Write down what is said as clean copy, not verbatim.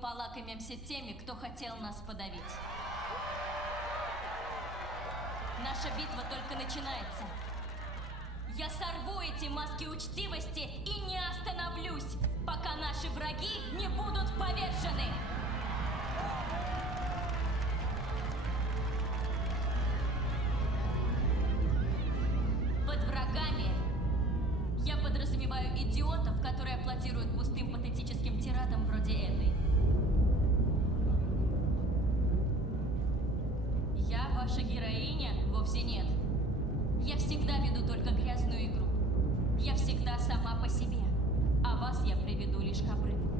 полакомимся теми, кто хотел нас подавить. Наша битва только начинается. Я сорву эти маски учтивости и не остановлюсь, пока наши враги не будут повержены. Под врагами я подразумеваю идиотов, которые аплодируют пустым патетическим тирадам вроде этой. Я ваша героиня? Вовсе нет. Я всегда веду только грязную игру. Я всегда сама по себе, а вас я приведу лишь к обрыву.